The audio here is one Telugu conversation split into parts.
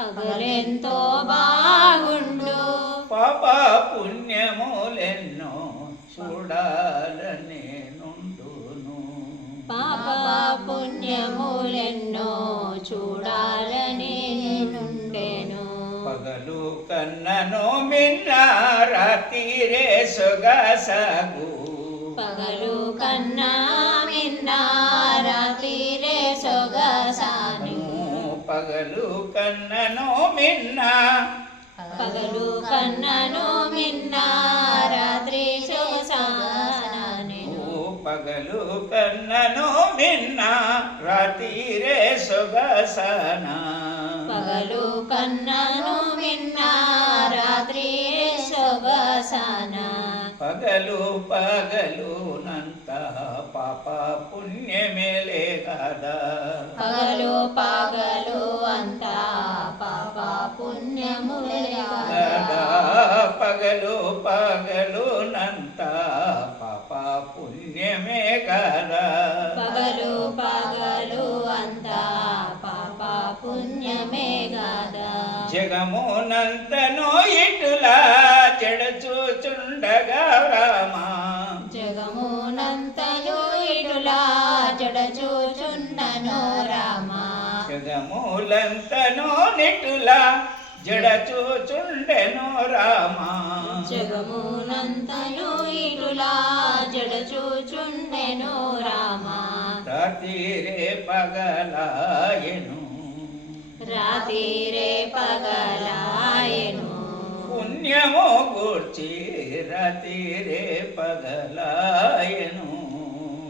పగలెంతో బాగుండు. పాప పుణ్యములెన్నో చూడాలని నుండును పాప పుణ్యములెన్నో చూడాలని నుండెను పగలు కన్నను మిన్న రాత్రిరే సొగసగు పగలు కన్నా మిన్నార తీరే సొగసాను పగలు కన్నను మిన్న. పగలు కన్నను మిన్నా రాత్రి పగలు కన్నను మిన్న రాత్రిరే సొగసన పగలు కన్నను మిన్నా రాత్రి సొగసాన పగలు పగలు నంత పాప పుణ్యమేలే కదా పగలు పగలు అంతా పగలు పగలు నంత పాప పుణ్యమే కదా. పగలు పగలు అంతా పాప పుణ్యమే గాదా జగమునంతను ఇటులా చెడ చూచుండగా రామా. జగమునంతయు ఇటులా జడ చూచుండను రామా. జగములంతను నిటులా జడ చూచుండెను రామా. జగమునంతయు ఇటులా జడ చూచుండెను రామా. రాత్రిరే పగలాయను. రాతిరే పగలాయను. పుణ్యము గూర్చి రాత్రిరే పగలాయను.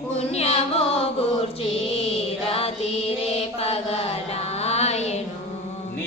పుణ్యము గూర్చి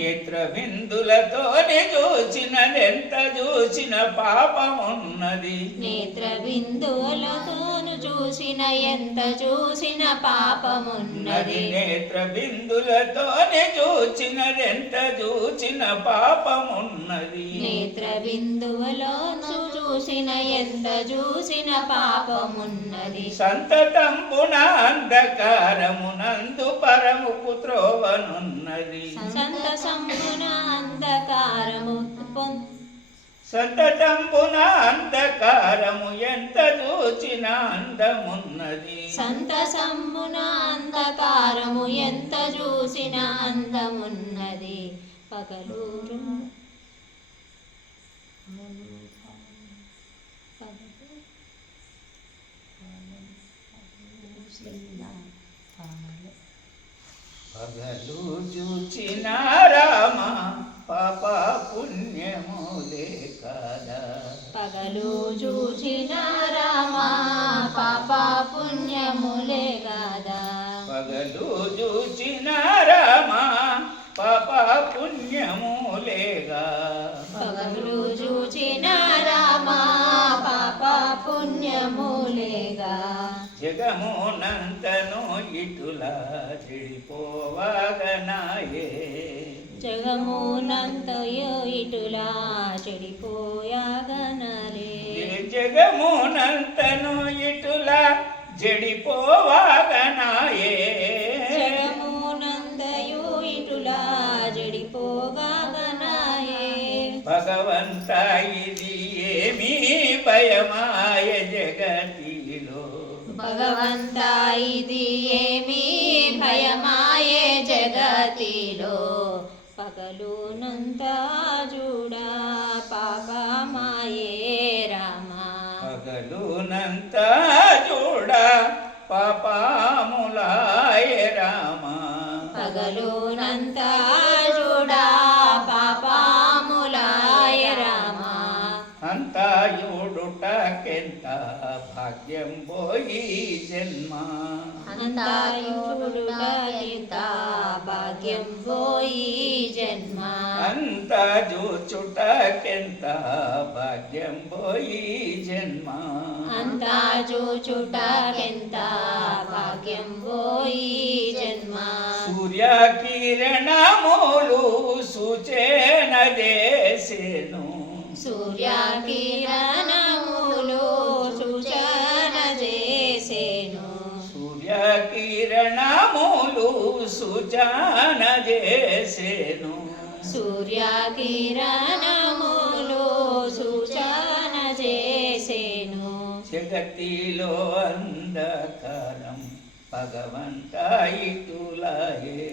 నేత్ర బిందులతోనే చూసినదెంత చూసిన పాపమున్నది. నేత్ర బిందువులతోను చూసిన ఎంత చూసిన పాపమున్నది. నది నేత్ర బిందులతోనే చూచినదెంత చూచిన పాపమున్నది. నేత్ర బిందువులో చూసిన ఎంత చూసిన పాపమున్నది. సంతతంబున అంధకారమునందు పరముకు త్రోవనున్నది సంత సంపున అంధకారము సంతతంబున అంధకారము ఎంత చూచిన అందమున్నది సంత సంపున అంధకారము ఎంత చూసిన అందమున్నది పగలూరు. పగలు చూచిన రామ పాప పుణ్యములే. పగలు చూచిన రామా పాప పుణ్యములే గాదా. పగలు చూచిన రామ పాప పుణ్యములేగా పగలు చూచిన రామా పాప పుణ్యములేగా జగమునంతను ఇటులా చెడిపోవాగనాయే. జగమునంతయో ఇటులా చెడిపోయాగనలే జగమునంతను ఇటులా జడిపోవాగనాయే జగమునంతయో ఇటులా భగవంత ఇది ఏమీ భయమాయ జగతిలో. భగవంత ఇది ఏమీ భయమాయే జగతిలో. పగలునంతా చూడా పాపమాయే రామా. పగలునంత చూడ పాపాములాయ రామ. పగలునంతా పోయి జన్మ. భాగ్యం పోయి జన్మ. అంత జూచుటకెంత భాగ్యం పోయి జన్మ. అంతా చూచుటకెంత భాగ్యం పోయి జన్మ. సూర్య కిరణములు సూచన చేసెను సూర్య కిరణములు సూచన చేసెను సూర్యకిరణములు సూచన చేసేను జగతిలో అంధకారం భగవంత ఇటులాయే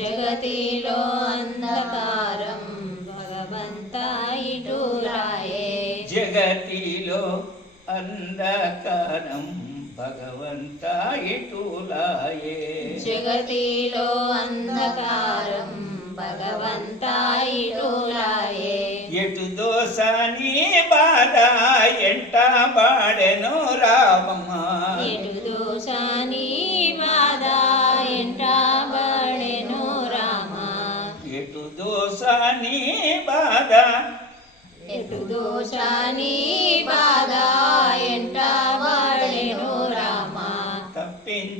జగతిలో అంధకారం భగవంత ఇటురాయే జగతిలో అంధకారం భగవంత ఇటులాయే జగతిలో అంధకారం భగవంత ఇటురాయే ఎటు దోసాని బాధ ఎంట బాడెను రామమ్మ. ఎటు దోషాని బాధ ఎంటబడెను రామ. ఎటు దోసాని బాధ ఎటు దోషాని బాధ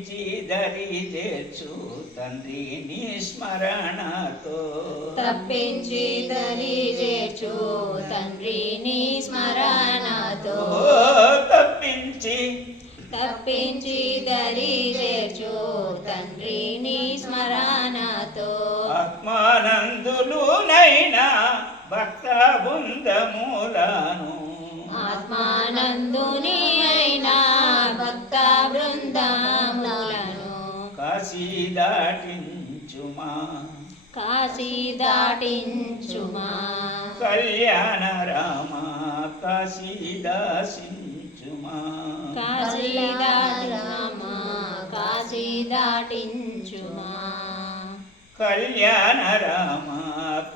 తప్పించి దరి చేర్చు తండ్రిని స్మరణతో. తప్పించి దరి చేర్చు తండ్రిని స్మరణతో. ఓ తప్పించి. తప్పించి దరి చేర్చు తండ్రిని స్మరణతో. ఆత్మానందులునైనా భక్త బృందములను ఆత్మానందుని దాటించుమా. కాశీ దాటించుమా. కళ్యాణ రామ కాశీ దాసించుమా. కాశీ దాటిమా కాశీ దాటించుమా. కళ్యాణ రామ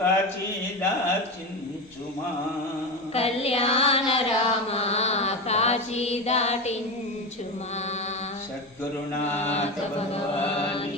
కాశీ దాచించుమా. కళ్యాణ రామ కాశీ దాటించుమా. సద్గురునాథ భగవాని